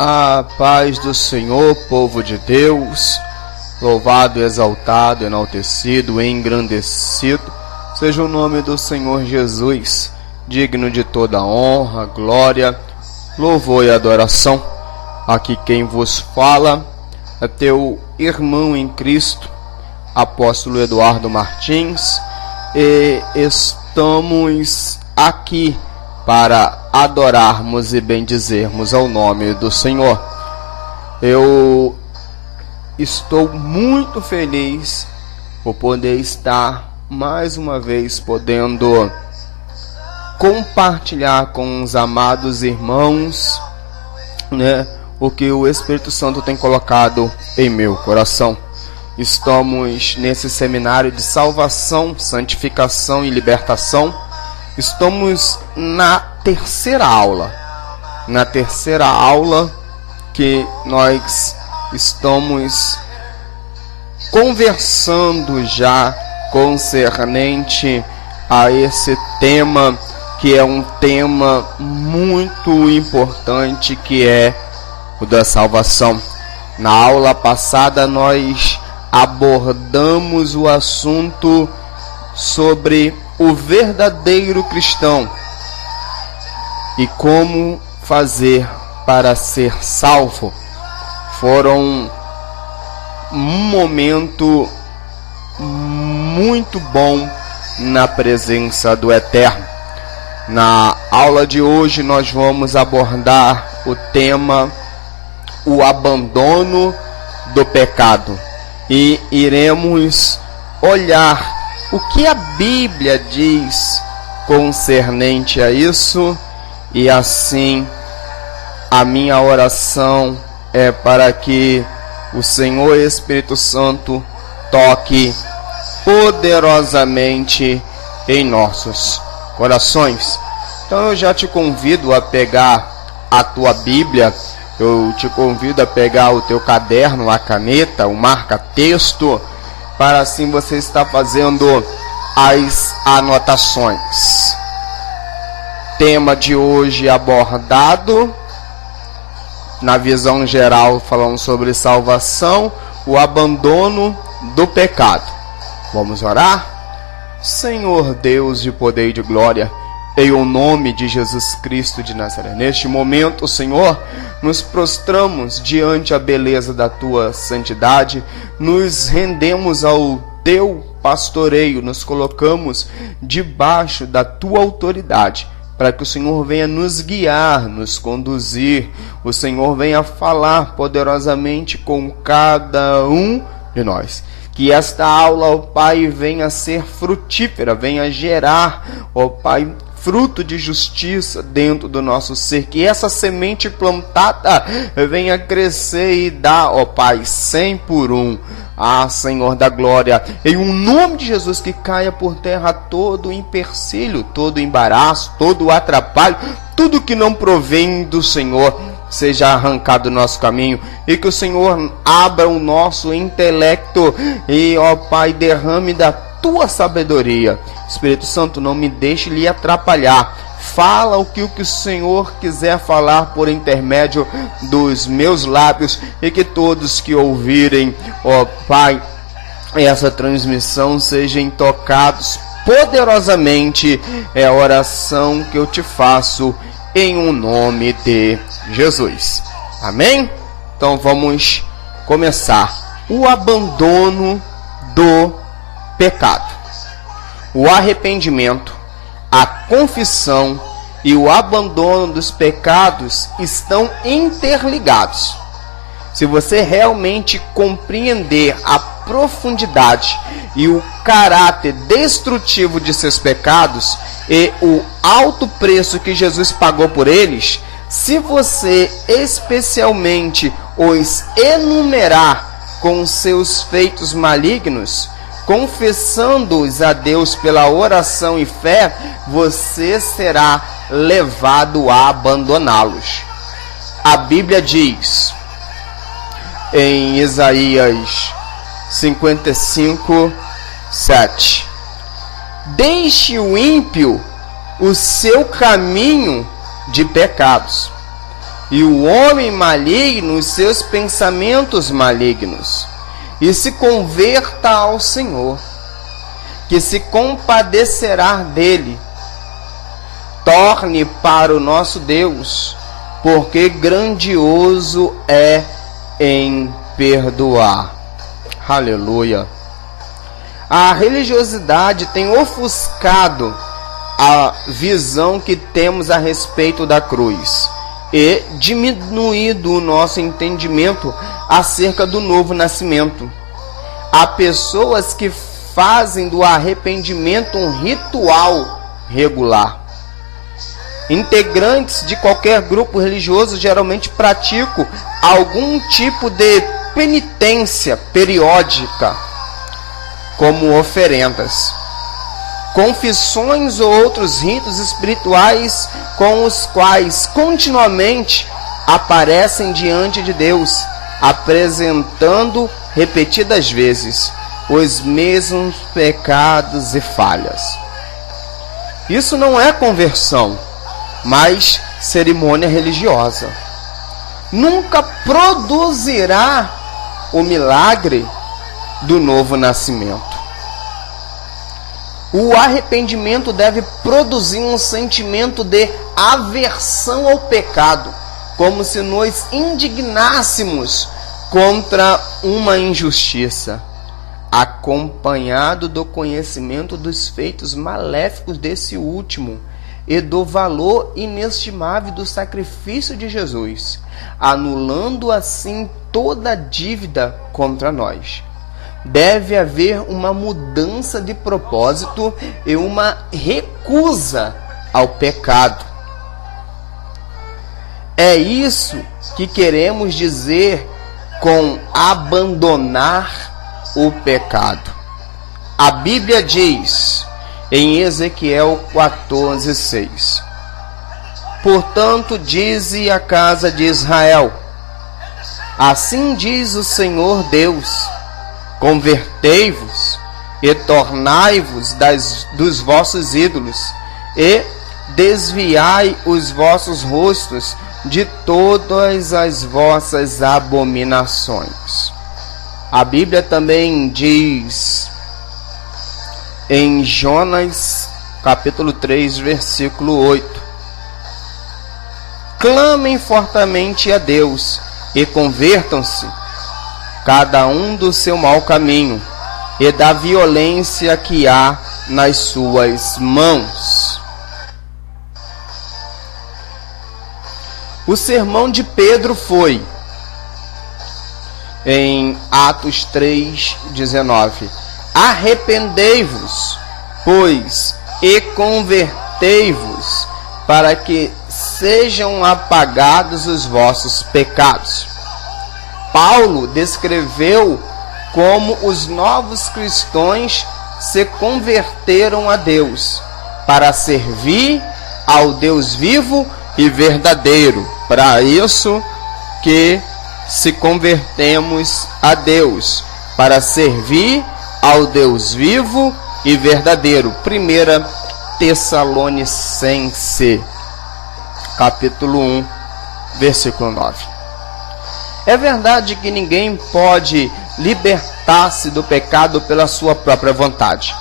A paz do Senhor, povo de Deus, louvado, exaltado, enaltecido, engrandecido, seja o nome do Senhor Jesus, digno de toda honra, glória, louvor e adoração. Aqui quem vos fala é teu irmão em Cristo, apóstolo Eduardo Martins, e estamos aqui para adorarmos e bendizermos ao nome do Senhor. Eu estou muito feliz por poder estar mais uma vez podendo compartilhar com os amados irmãos, o que o Espírito Santo tem colocado em meu coração. Estamos nesse seminário de salvação, santificação e libertação. Estamos na terceira aula que nós estamos conversando já concernente a esse tema, que é um tema muito importante, que é o da salvação. Na aula passada nós abordamos o assunto sobre o verdadeiro cristão e como fazer para ser salvo. Foram um momento muito bom na presença do Eterno. Na aula de hoje nós vamos abordar o tema o abandono do pecado e iremos olhar o que a Bíblia diz concernente a isso. E assim a minha oração é para que o Senhor Espírito Santo toque poderosamente em nossos corações. Então eu já te convido a pegar a tua Bíblia, eu te convido a pegar o teu caderno, a caneta, o marca-texto, para assim você estar fazendo as anotações. Tema de hoje abordado, na visão geral, falando sobre salvação, o abandono do pecado. Vamos orar? Senhor Deus de poder e de glória, em o nome de Jesus Cristo de Nazaré, neste momento, Senhor, nos prostramos diante a beleza da Tua santidade, nos rendemos ao Teu pastoreio, nos colocamos debaixo da Tua autoridade, para que o Senhor venha nos guiar, nos conduzir, o Senhor venha falar poderosamente com cada um de nós. Que esta aula, ó Pai, venha ser frutífera, venha gerar, ó Pai, fruto de justiça dentro do nosso ser, que essa semente plantada venha crescer e dar, ó Pai, 100 por 1. Ah, Senhor da glória, em um nome de Jesus, que caia por terra todo o empecilho, todo o embaraço, todo o atrapalho, tudo que não provém do Senhor seja arrancado do nosso caminho, e que o Senhor abra o nosso intelecto e, ó Pai, derrame da Tua sabedoria. Espírito Santo, não me deixe lhe atrapalhar. Fala o que o Senhor quiser falar por intermédio dos meus lábios, e que todos que ouvirem, ó Pai, essa transmissão sejam tocados poderosamente. É a oração que eu te faço em um nome de Jesus. Amém? Então vamos começar. O abandono do pecado. O arrependimento, a confissão e o abandono dos pecados estão interligados. Se você realmente compreender a profundidade e o caráter destrutivo de seus pecados e o alto preço que Jesus pagou por eles, se você especialmente os enumerar com seus feitos malignos, confessando-os a Deus pela oração e fé, você será levado a abandoná-los. A Bíblia diz em Isaías 55, 7: Deixe o ímpio o seu caminho de pecados e o homem maligno os seus pensamentos malignos, e se converta ao Senhor, que se compadecerá dele. Torne para o nosso Deus, porque grandioso é em perdoar. Aleluia. A religiosidade tem ofuscado a visão que temos a respeito da cruz e diminuído o nosso entendimento acerca do novo nascimento. Há pessoas que fazem do arrependimento um ritual regular. Integrantes de qualquer grupo religioso geralmente praticam algum tipo de penitência periódica, como oferendas, confissões ou outros ritos espirituais com os quais continuamente aparecem diante de Deus, apresentando repetidas vezes os mesmos pecados e falhas. Isso não é conversão, mas cerimônia religiosa. Nunca produzirá o milagre do novo nascimento. O arrependimento deve produzir um sentimento de aversão ao pecado, como se nos indignássemos contra uma injustiça, acompanhado do conhecimento dos feitos maléficos desse último e do valor inestimável do sacrifício de Jesus, anulando assim toda dívida contra nós. Deve haver uma mudança de propósito e uma recusa ao pecado. É isso que queremos dizer com abandonar o pecado. A Bíblia diz em Ezequiel 14:6: portanto, dize a casa de Israel: assim diz o Senhor Deus, convertei-vos e tornai-vos dos vossos ídolos, e desviai os vossos rostos de todas as vossas abominações. A Bíblia também diz em Jonas capítulo 3, versículo 8: clamem fortemente a Deus e convertam-se, cada um do seu mau caminho e da violência que há nas suas mãos. O sermão de Pedro foi em Atos 3:19: arrependei-vos, pois, e convertei-vos, para que sejam apagados os vossos pecados. Paulo descreveu como os novos cristãos se converteram a Deus para servir ao Deus vivo e verdadeiro. Para isso que se convertemos a Deus, para servir ao Deus vivo e verdadeiro. 1 Tessalonicenses capítulo 1, versículo 9. É verdade que ninguém pode libertar-se do pecado pela sua própria vontade,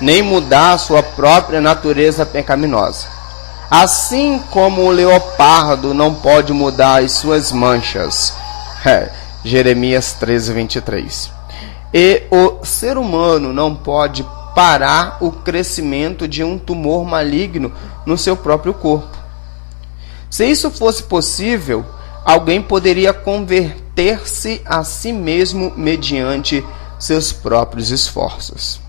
nem mudar a sua própria natureza pecaminosa. Assim como o leopardo não pode mudar as suas manchas. Jeremias 13:23. E o ser humano não pode parar o crescimento de um tumor maligno no seu próprio corpo. Se isso fosse possível, alguém poderia converter-se a si mesmo mediante seus próprios esforços.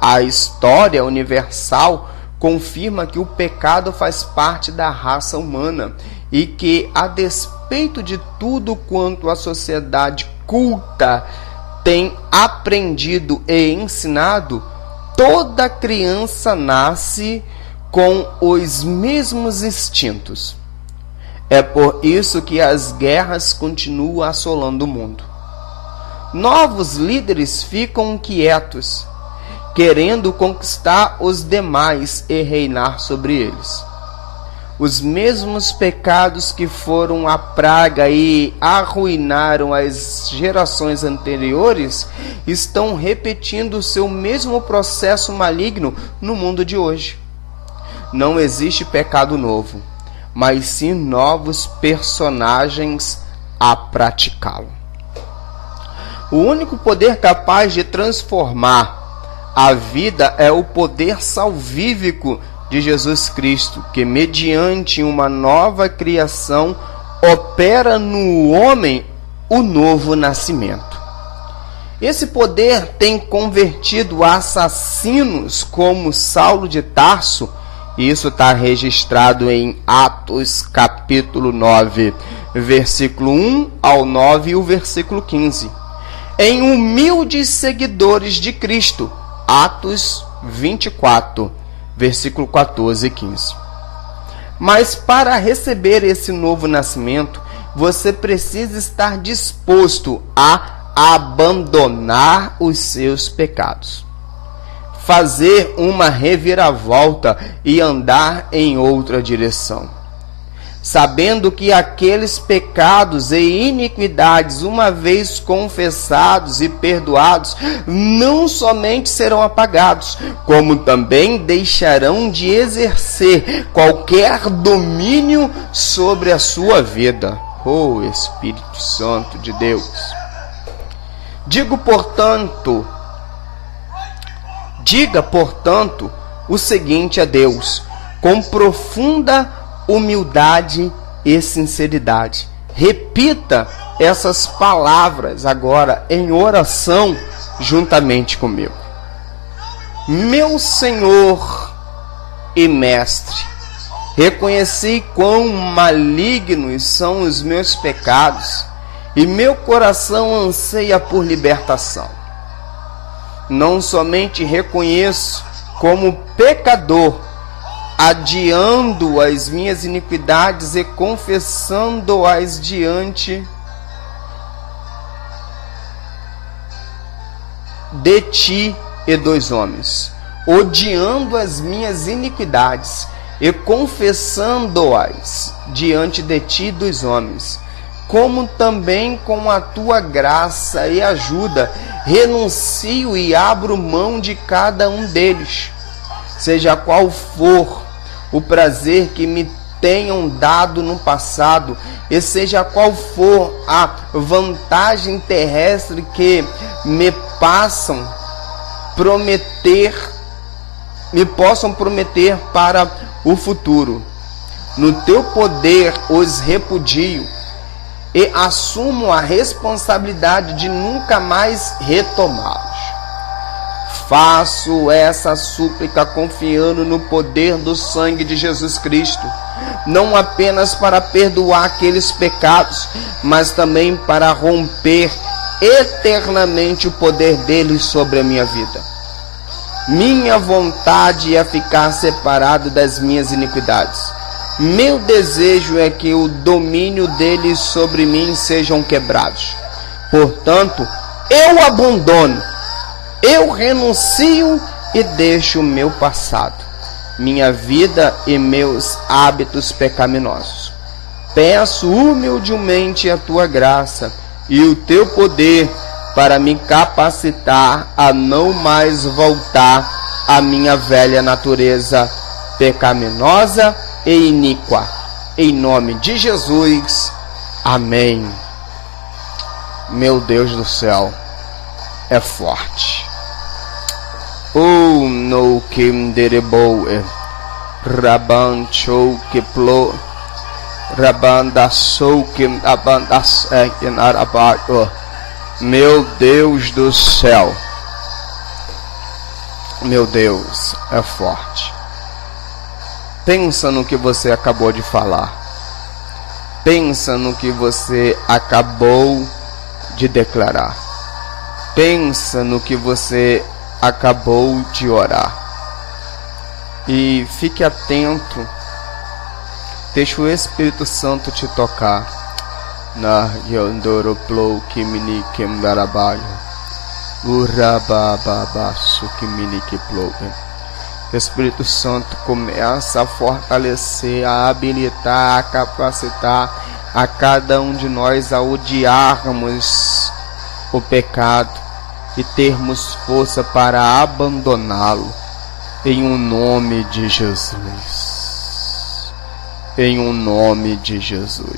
A história universal confirma que o pecado faz parte da raça humana e que, a despeito de tudo quanto a sociedade culta tem aprendido e ensinado, toda criança nasce com os mesmos instintos. É por isso que as guerras continuam assolando o mundo. Novos líderes ficam quietos, querendo conquistar os demais e reinar sobre eles. os mesmos pecados que foram a praga e arruinaram as gerações anteriores estão repetindo o seu mesmo processo maligno no mundo de hoje. Não existe pecado novo, mas sim novos personagens a praticá-lo. O único poder capaz de transformar a vida é o poder salvífico de Jesus Cristo, que mediante uma nova criação opera no homem o novo nascimento. Esse poder tem convertido assassinos como Saulo de Tarso, e isso está registrado em Atos capítulo 9, versículo 1 ao 9 e o versículo 15, em humildes seguidores de Cristo. Atos 24, versículo 14 e 15. Mas para receber esse novo nascimento, você precisa estar disposto a abandonar os seus pecados, fazer uma reviravolta e andar em outra direção, sabendo que aqueles pecados e iniquidades, uma vez confessados e perdoados, não somente serão apagados, como também deixarão de exercer qualquer domínio sobre a sua vida. Oh, Espírito Santo de Deus! Diga, portanto, o seguinte a Deus, com profunda humildade e sinceridade. Repita essas palavras agora em oração juntamente comigo. Meu Senhor e Mestre, reconheci quão malignos são os meus pecados e meu coração anseia por libertação. Não somente reconheço como pecador, adiando as minhas iniquidades e confessando-as diante de ti e dos homens, odiando as minhas iniquidades e confessando-as diante de ti e dos homens, como também com a tua graça e ajuda renuncio e abro mão de cada um deles, seja qual for o prazer que me tenham dado no passado, e seja qual for a vantagem terrestre que me possam prometer para o futuro. No teu poder os repudio e assumo a responsabilidade de nunca mais retomá-los. Faço essa súplica confiando no poder do sangue de Jesus Cristo, não apenas para perdoar aqueles pecados, mas também para romper eternamente o poder deles sobre a minha vida. Minha vontade é ficar separado das minhas iniquidades. Meu desejo é que o domínio deles sobre mim sejam quebrados. Portanto, eu abandono, eu renuncio e deixo o meu passado, minha vida e meus hábitos pecaminosos. Peço humildemente a tua graça e o teu poder para me capacitar a não mais voltar à minha velha natureza pecaminosa e iníqua. Em nome de Jesus, amém. Meu Deus do céu, é forte. Oh, no kim dereboe, raban chou que plo, rabanda sou que abandas em arabato. Meu Deus do céu, meu Deus, é forte. Pensa no que você acabou de falar. Pensa no que você acabou de declarar. Pensa no que você acabou de orar. E fique atento. Deixa o Espírito Santo te tocar. Na yondoro plou kimini kimdarabayo. Urabababa sukimini kiplou. O Espírito Santo começa a fortalecer, a habilitar, a capacitar a cada um de nós a odiarmos o pecado e termos força para abandoná-lo, em um nome de Jesus. Em um nome de Jesus.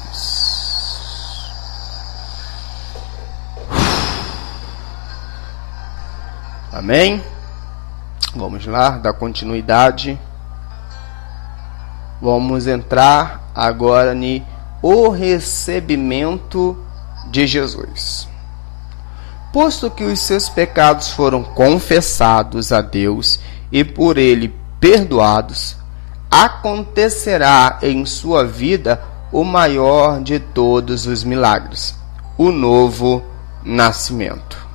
Amém? Vamos lá, dar continuidade. Vamos entrar agora no recebimento de Jesus. Posto que os seus pecados foram confessados a Deus e por ele perdoados, acontecerá em sua vida o maior de todos os milagres, o novo nascimento.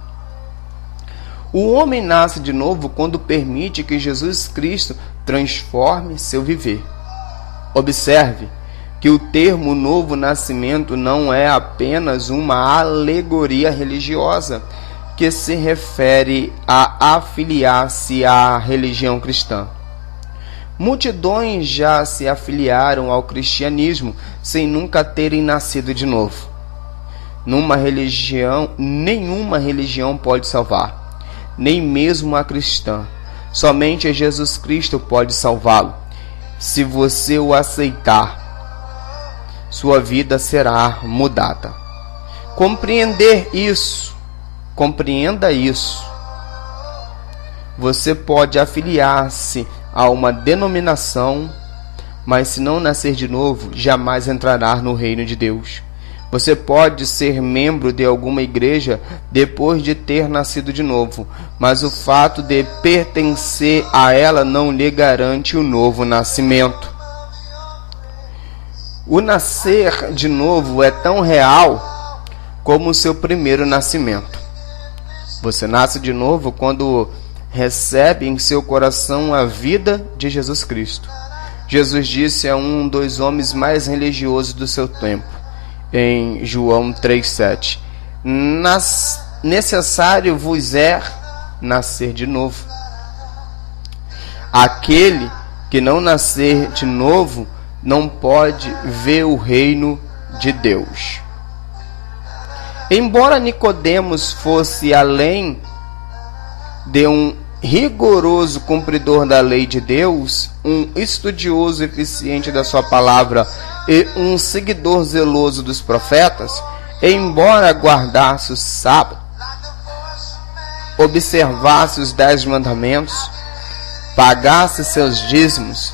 O homem nasce de novo quando permite que Jesus Cristo transforme seu viver. Observe que o termo novo nascimento não é apenas uma alegoria religiosa que se refere a afiliar-se à religião cristã. Multidões já se afiliaram ao cristianismo sem nunca terem nascido de novo. Nenhuma religião pode salvar, nem mesmo a cristã. Somente Jesus Cristo pode salvá-lo. Se você o aceitar, sua vida será mudada. Compreenda isso. Você pode afiliar-se a uma denominação, mas se não nascer de novo, jamais entrará no reino de Deus. Você pode ser membro de alguma igreja depois de ter nascido de novo, mas o fato de pertencer a ela não lhe garante o novo nascimento. O nascer de novo é tão real como o seu primeiro nascimento. Você nasce de novo quando recebe em seu coração a vida de Jesus Cristo. Jesus disse a um dos homens mais religiosos do seu tempo, em João 3,7: necessário vos é nascer de novo. Aquele que não nascer de novo não pode ver o reino de Deus. Embora Nicodemos fosse além de um rigoroso cumpridor da lei de Deus, um estudioso eficiente da sua palavra e um seguidor zeloso dos profetas, embora guardasse o sábado, observasse os 10 mandamentos, pagasse seus dízimos,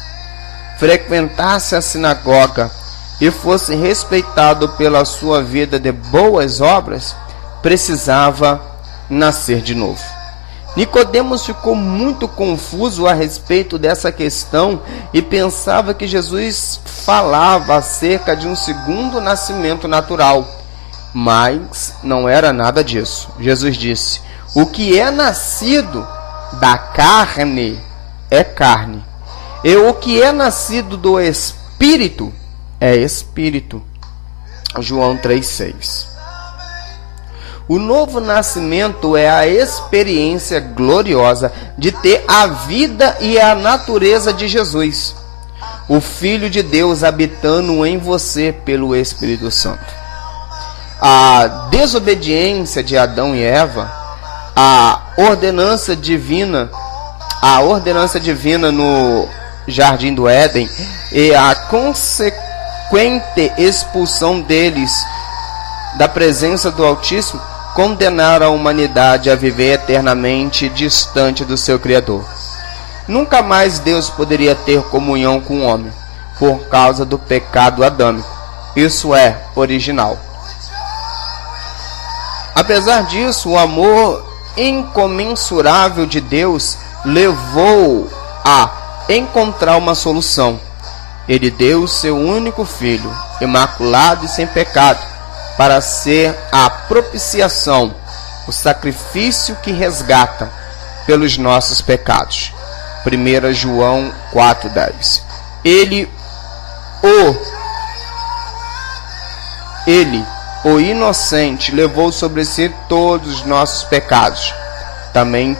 frequentasse a sinagoga e fosse respeitado pela sua vida de boas obras, precisava nascer de novo. Nicodemos ficou muito confuso a respeito dessa questão e pensava que Jesus falava acerca de um segundo nascimento natural, mas não era nada disso. Jesus disse: o que é nascido da carne é carne, e o que é nascido do Espírito é Espírito. João 3,6. O novo nascimento é a experiência gloriosa de ter a vida e a natureza de Jesus, o Filho de Deus, habitando em você pelo Espírito Santo. A desobediência de Adão e Eva, a ordenança divina no Jardim do Éden e a consequente expulsão deles da presença do Altíssimo condenaram a humanidade a viver eternamente distante do seu Criador. Nunca mais Deus poderia ter comunhão com o homem, por causa do pecado adâmico. Isso é original. Apesar disso, o amor incomensurável de Deus levou a encontrar uma solução. Ele deu o seu único filho, imaculado e sem pecado, para ser a propiciação, o sacrifício que resgata pelos nossos pecados. 1 João 4,10. Ele, o inocente, levou sobre si todos os nossos pecados. Também 1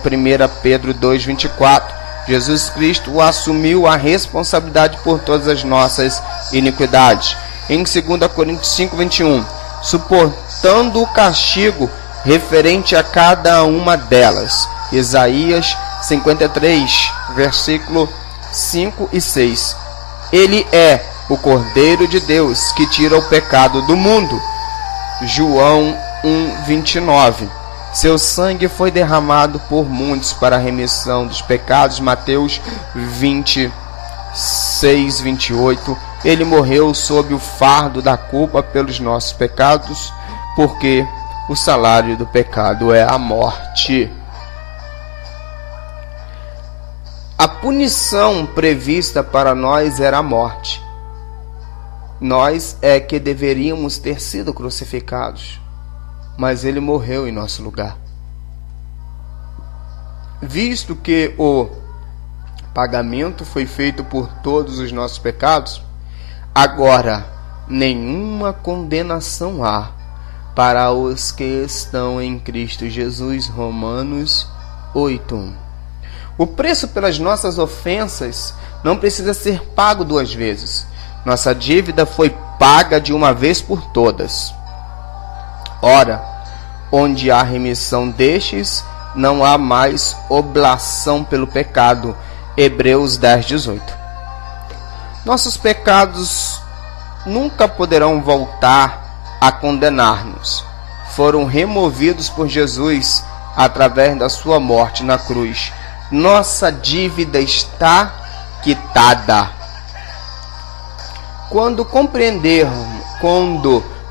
Pedro 2,24. Jesus Cristo assumiu a responsabilidade por todas as nossas iniquidades. Em 2 Coríntios 5:21, suportando o castigo referente a cada uma delas. Isaías 53, versículo 5 e 6. Ele é o Cordeiro de Deus que tira o pecado do mundo. João 1:29. Seu sangue foi derramado por muitos para a remissão dos pecados. Mateus 26:28. Ele morreu sob o fardo da culpa pelos nossos pecados, porque o salário do pecado é a morte. A punição prevista para nós era a morte. Nós é que deveríamos ter sido crucificados, mas ele morreu em nosso lugar. Visto que o pagamento foi feito por todos os nossos pecados, agora nenhuma condenação há para os que estão em Cristo Jesus. Romanos 8:1. O preço pelas nossas ofensas não precisa ser pago duas vezes. Nossa dívida foi paga de uma vez por todas. Ora, onde há remissão destes, não há mais oblação pelo pecado. Hebreus 10:18. Nossos pecados nunca poderão voltar a condenar-nos. Foram removidos por Jesus através da sua morte na cruz. Nossa dívida está quitada. Quando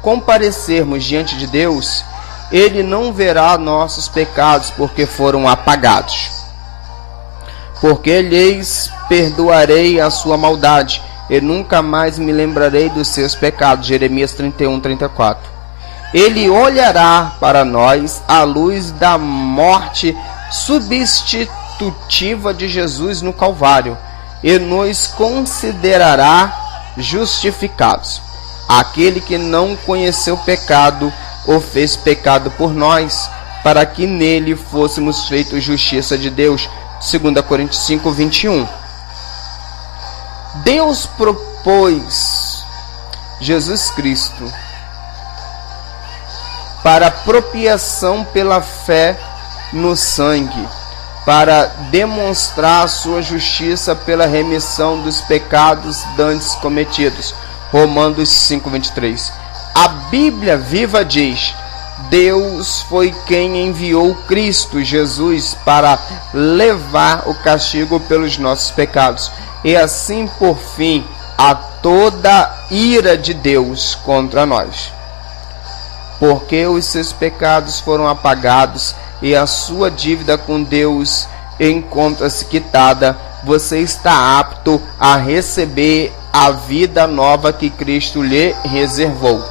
comparecermos diante de Deus, Ele não verá nossos pecados, porque foram apagados. Porque lhes perdoarei a sua maldade, e nunca mais me lembrarei dos seus pecados. Jeremias 31:34. Ele olhará para nós à luz da morte substitutiva de Jesus no Calvário, e nos considerará justificados. Aquele que não conheceu pecado o fez pecado por nós, para que nele fôssemos feitos justiça de Deus. 2 Coríntios 5:21. Deus propôs Jesus Cristo para propiação pela fé no sangue, para demonstrar a sua justiça pela remissão dos pecados dantes cometidos. Romanos 5:23. A Bíblia Viva diz: Deus foi quem enviou Cristo Jesus para levar o castigo pelos nossos pecados, e assim por fim a toda ira de Deus contra nós. Porque os seus pecados foram apagados e a sua dívida com Deus encontra-se quitada, você está apto a receber a vida nova que Cristo lhe reservou.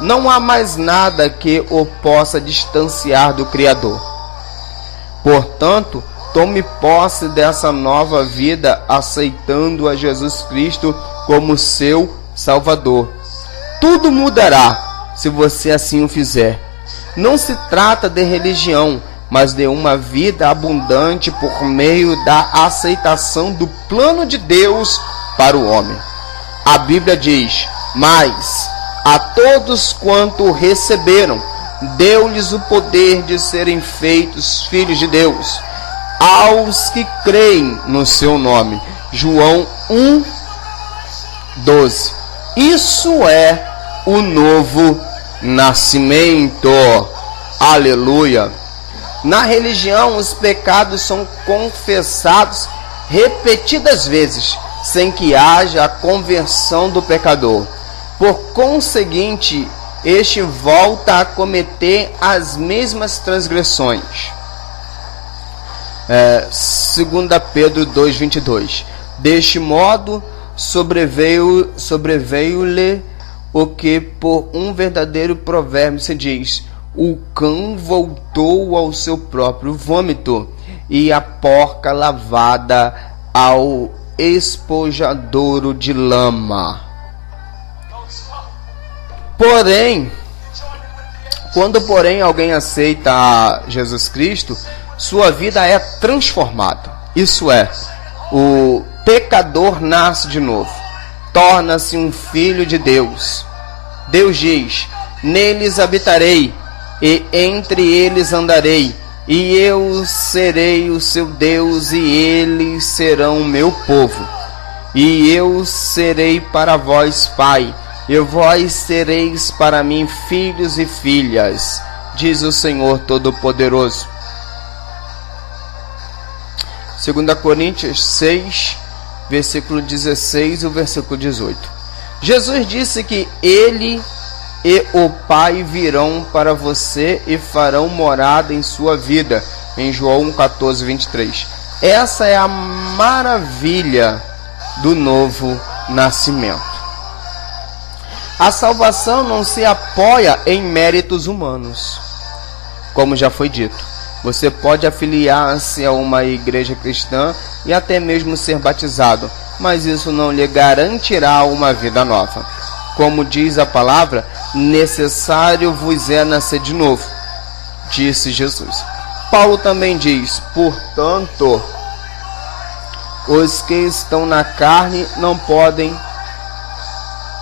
Não há mais nada que o possa distanciar do Criador. Portanto, tome posse dessa nova vida, aceitando a Jesus Cristo como seu Salvador. Tudo mudará se você assim o fizer. Não se trata de religião, mas de uma vida abundante por meio da aceitação do plano de Deus para o homem. A Bíblia diz: mas a todos quanto receberam, deu-lhes o poder de serem feitos filhos de Deus, aos que creem no seu nome. João 1:12. Isso é o novo nascimento. Aleluia. Na religião, os pecados são confessados repetidas vezes, sem que haja a conversão do pecador. Por conseguinte, este volta a cometer as mesmas transgressões. 2 Pedro 2:22. Deste modo, sobreveio-lhe o que por um verdadeiro provérbio se diz: o cão voltou ao seu próprio vômito, e a porca lavada ao espojadouro de lama. Quando alguém aceita Jesus Cristo, sua vida é transformada. Isso é, o pecador nasce de novo, torna-se um filho de Deus. Deus diz: neles habitarei, e entre eles andarei, e eu serei o seu Deus, e eles serão o meu povo. E eu serei para vós pai, e vós sereis para mim filhos e filhas, diz o Senhor Todo-Poderoso. 2 Coríntios 6, versículo 16 e o versículo 18. Jesus disse que Ele e o Pai virão para você e farão morada em sua vida, em João 14, 23. Essa é a maravilha do novo nascimento. A salvação não se apoia em méritos humanos, como já foi dito. Você pode afiliar-se a uma igreja cristã e até mesmo ser batizado, mas isso não lhe garantirá uma vida nova. Como diz a palavra, necessário vos é nascer de novo, disse Jesus. Paulo também diz: portanto, os que estão na carne não podem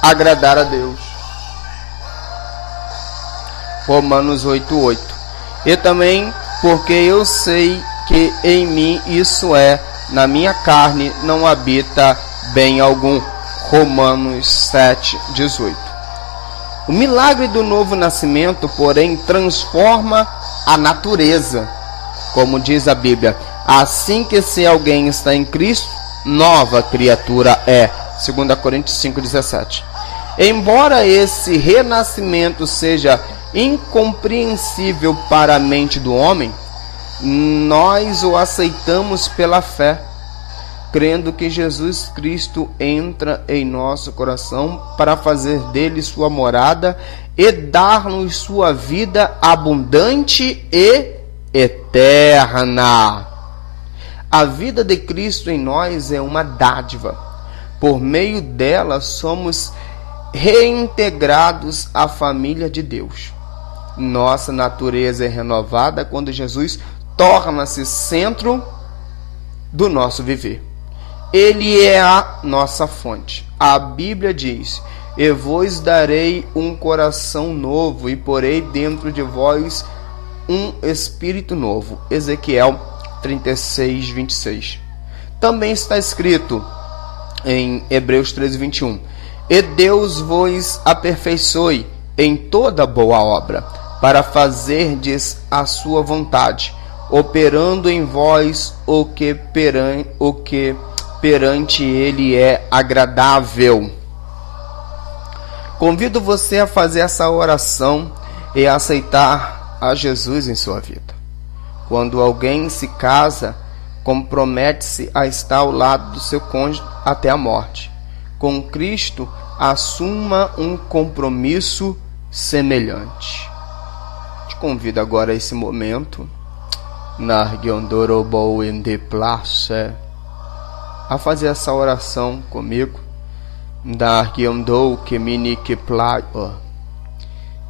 agradar a Deus. Romanos 8:8. E também porque eu sei que em mim, isso é, na minha carne, não habita bem algum. Romanos 7:18. O milagre do novo nascimento, porém, transforma a natureza. Como diz a Bíblia, assim que se alguém está em Cristo, nova criatura é. 2 Coríntios 5:17. Embora esse renascimento seja incompreensível para a mente do homem, nós o aceitamos pela fé, crendo que Jesus Cristo entra em nosso coração para fazer dele sua morada e dar-nos sua vida abundante e eterna. A vida de Cristo em nós é uma dádiva. Por meio dela somos reintegrados à família de Deus. Nossa natureza é renovada quando Jesus torna-se centro do nosso viver. Ele é a nossa fonte. A Bíblia diz: e vos darei um coração novo e porei dentro de vós um espírito novo. Ezequiel 36, 26. Também está escrito em Hebreus 13, 21. E Deus vos aperfeiçoe em toda boa obra, para fazerdes a sua vontade, operando em vós o que perante ele é agradável. Convido você a fazer essa oração e a aceitar a Jesus em sua vida. Quando alguém se casa, compromete-se a estar ao lado do seu cônjuge até a morte. Com Cristo, assuma um compromisso semelhante. Te convido agora a esse momento, a fazer essa oração comigo.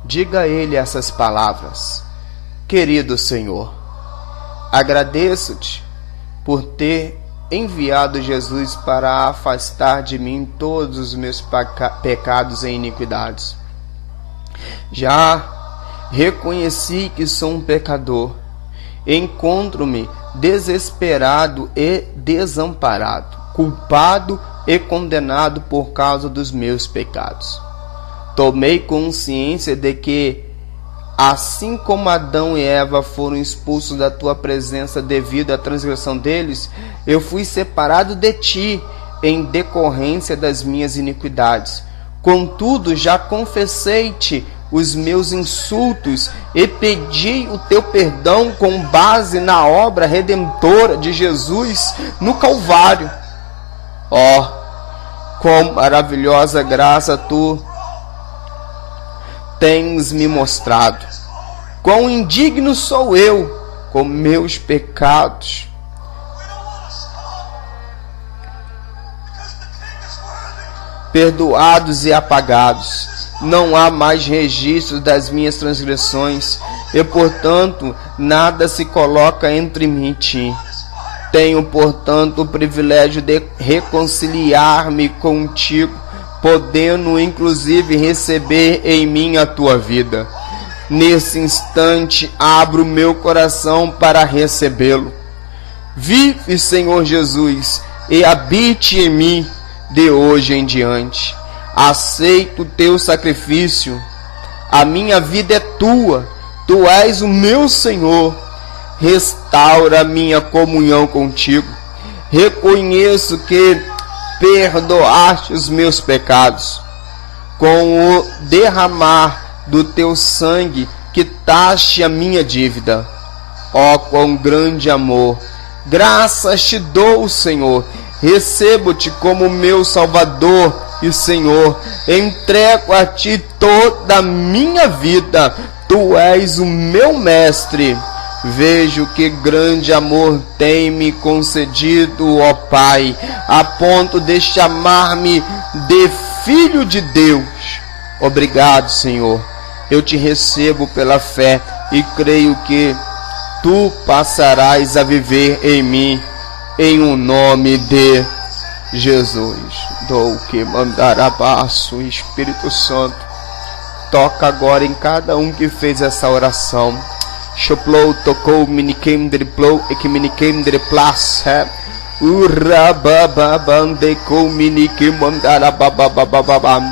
Diga a ele essas palavras: querido Senhor, agradeço-te por ter enviado Jesus para afastar de mim todos os meus pecados e iniquidades. Já reconheci que sou um pecador. Encontro-me desesperado e desamparado, culpado e condenado por causa dos meus pecados. Tomei consciência de que, assim como Adão e Eva foram expulsos da tua presença devido à transgressão deles, eu fui separado de ti em decorrência das minhas iniquidades. Contudo, já confessei-te os meus insultos e pedi o teu perdão com base na obra redentora de Jesus no Calvário. Ó, quão maravilhosa graça tu tens me mostrado. Quão indigno sou eu com meus pecados. Perdoados e apagados. Não há mais registro das minhas transgressões, e portanto nada se coloca entre mim e ti. Tenho, portanto, o privilégio de reconciliar-me contigo, podendo inclusive receber em mim a tua vida. Nesse instante, abro meu coração para recebê-lo. Vive, Senhor Jesus, e habite em mim de hoje em diante. Aceito o teu sacrifício. A minha vida é tua. Tu és o meu Senhor. Restaura a minha comunhão contigo. Reconheço que perdoaste os meus pecados. Com o derramar do teu sangue, quitaste a minha dívida. Ó, quão grande amor! Graças te dou, Senhor. Recebo-te como meu Salvador e Senhor. Entrego a ti toda a minha vida. Tu és o meu mestre. Vejo que grande amor tem me concedido, ó Pai, a ponto de chamar-me de Filho de Deus. Obrigado, Senhor. Eu te recebo pela fé e creio que tu passarás a viver em mim, em o nome de Jesus. Dou que mandar abaixo, Espírito Santo. Toca agora em cada um que fez essa oração. Choplou, tocou, miniquem, driplou, e que miniquem, driplas, urabababandecou, miniquem, mandar abababababam.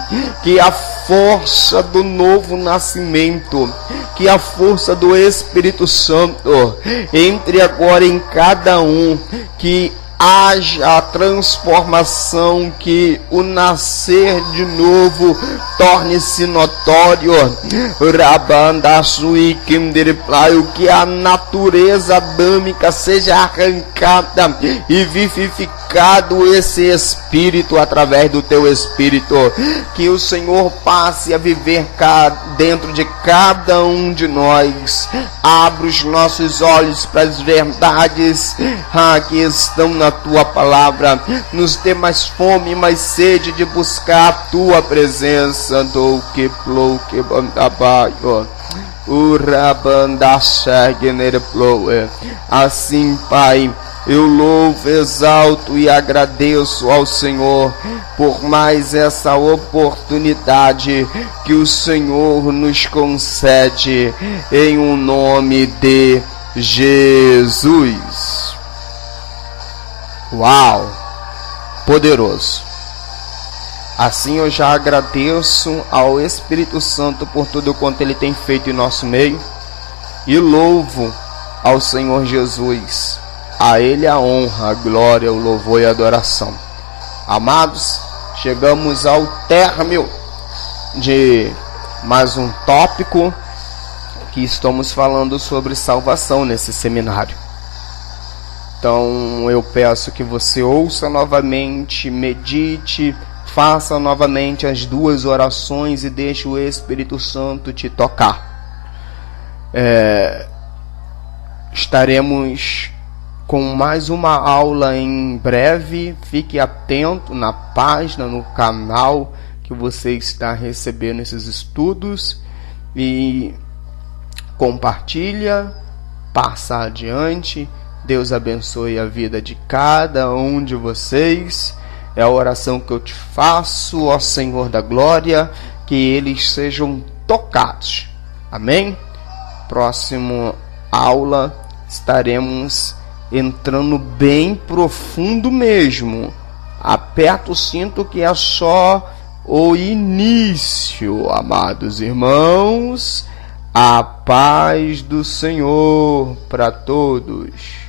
Que a força do novo nascimento, que a força do Espírito Santo entre agora em cada um, que haja a transformação, que o nascer de novo torne-se notório, que a natureza adâmica seja arrancada e vivificado esse Espírito através do teu Espírito, que o Senhor passe a viver dentro de cada um de nós. Abra os nossos olhos para as verdades que estão na tua palavra. Nos dê mais fome e mais sede de buscar a tua presença. Do que plou que bandabaio. Assim, Pai, eu louvo, exalto e agradeço ao Senhor por mais essa oportunidade que o Senhor nos concede, em o nome de Jesus. Uau! Poderoso! Assim eu já agradeço ao Espírito Santo por tudo quanto Ele tem feito em nosso meio e louvo ao Senhor Jesus. A Ele a honra, a glória, o louvor e a adoração. Amados, chegamos ao término de mais um tópico que estamos falando sobre salvação nesse seminário. Então eu peço que você ouça novamente, medite, faça novamente as duas orações e deixe o Espírito Santo te tocar. Estaremos com mais uma aula em breve. Fique atento na página, no canal que você está recebendo esses estudos e compartilha, passa adiante. Deus abençoe a vida de cada um de vocês. É a oração que eu te faço, ó Senhor da glória, que eles sejam tocados. Amém? Próxima aula estaremos entrando bem profundo mesmo. Aperta o cinto que é só o início, amados irmãos. A paz do Senhor para todos.